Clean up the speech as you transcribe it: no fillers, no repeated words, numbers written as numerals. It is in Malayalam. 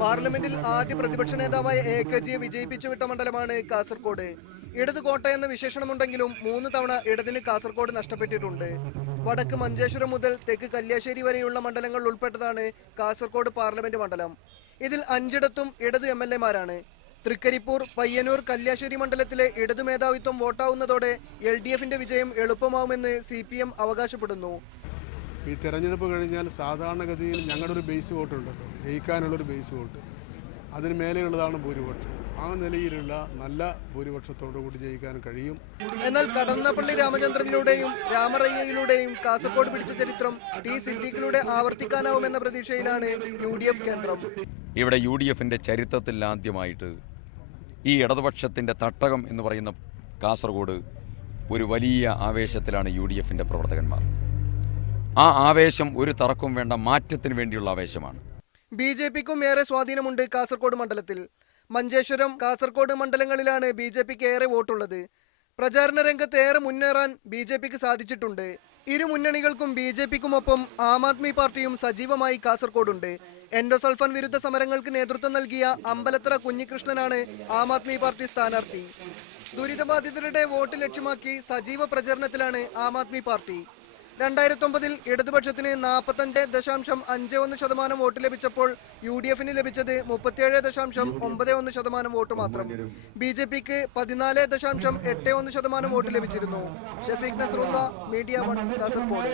പാർലമെന്റിൽ ആദ്യ പ്രതിപക്ഷ നേതാവായ AKജിയെ വിജയിപ്പിച്ചുവിട്ട മണ്ഡലമാണ് കാസർഗോഡ്. ഇടത് കോട്ട എന്ന വിശേഷണമുണ്ടെങ്കിലും 3 തവണ ഇടതിന് കാസർഗോഡ് നഷ്ടപ്പെട്ടിട്ടുണ്ട്. വടക്ക് മഞ്ചേശ്വരം മുതൽ തെക്ക് കല്യാശ്ശേരി വരെയുള്ള മണ്ഡലങ്ങൾ ഉൾപ്പെട്ടതാണ് കാസർഗോഡ് പാർലമെന്റ് മണ്ഡലം. ഇതിൽ 5ഇടത്തും ഇടത് MLA മാരാണ്. തൃക്കരിപ്പൂർ, പയ്യന്നൂർ, കല്യാശ്ശേരി മണ്ഡലത്തിലെ ഇടതു മേധാവിത്വം വോട്ടാവുന്നതോടെ LDFന്റെ വിജയം എളുപ്പമാവുമെന്ന് CPM അവകാശപ്പെടുന്നു. ഈ തെരഞ്ഞെടുപ്പ് കഴിഞ്ഞാൽ സാധാരണഗതിയിൽ ഞങ്ങളുടെ ഒരു ബേസ് വോട്ട് ഉണ്ടല്ലോ, ജയിക്കാനുള്ളൊരു ബേസ് വോട്ട്, അതിന് മേലെയുള്ളതാണ് ഭൂരിപക്ഷം. ആ നിലയിലുള്ള നല്ല ഭൂരിപക്ഷത്തോടു കൂടി ജയിക്കാൻ കഴിയും. എന്നാൽ കടന്നപ്പള്ളി രാമചന്ദ്രനിലൂടെയും രാമറയ്യയിലൂടെയും കാസർഗോഡ് പിടിച്ച ചരിത്രം T സിദ്ദീഖിലൂടെ ആവർത്തിക്കാനാവുമെന്ന പ്രതീക്ഷയിലാണ് UDF കേന്ദ്രം. ഇവിടെ UDFന്റെ ചരിത്രത്തിൽ ആദ്യമായിട്ട് ഈ ഇടതുപക്ഷത്തിൻ്റെ തട്ടകം എന്ന് പറയുന്ന കാസർഗോഡ് ഒരു വലിയ ആവേശത്തിലാണ് UDFന്റെ പ്രവർത്തകന്മാർ. ആ ആവേശം ഒരു തർക്കവും വേണ്ട, മാറ്റത്തിന് വേണ്ടിയുള്ള ആവേശമാണ്. BJPക്കും ഏറെ സ്വാധീനമുണ്ട് കാസർഗോഡ് മണ്ഡലത്തിൽ. മഞ്ചേശ്വരം, കാസർഗോഡ് മണ്ഡലങ്ങളിലാണ് BJPക്ക് ഏറെ വോട്ടുള്ളത്. പ്രചാരണ രംഗത്ത് ഏറെ മുന്നേറാൻ BJPക്ക് സാധിച്ചിട്ടുണ്ട്. ഇരു മുന്നണികൾക്കും BJPക്കുമൊപ്പം ആം ആദ്മി പാർട്ടിയും സജീവമായി കാസർഗോഡുണ്ട്. എൻഡോസൾഫാൻ വിരുദ്ധ സമരങ്ങൾക്ക് നേതൃത്വം നൽകിയ അമ്പലത്തറ കുഞ്ഞികൃഷ്ണനാണ് ആം ആദ്മി പാർട്ടി സ്ഥാനാർത്ഥി. ദുരിതബാധിതരുടെ വോട്ട് ലക്ഷ്യമാക്കി സജീവ പ്രചരണത്തിലാണ് ആം ആദ്മി പാർട്ടി. 2009 ഇടതുപക്ഷത്തിന് 45.51% വോട്ട് ലഭിച്ചപ്പോൾ UDFന് ലഭിച്ചത് 37.91% വോട്ട് മാത്രം. BJPക്ക് 14.81% വോട്ട് ലഭിച്ചിരുന്നു. ഷഫീഖ് നസ്രുള്ള, മീഡിയ 1, കാസർഗോഡ്.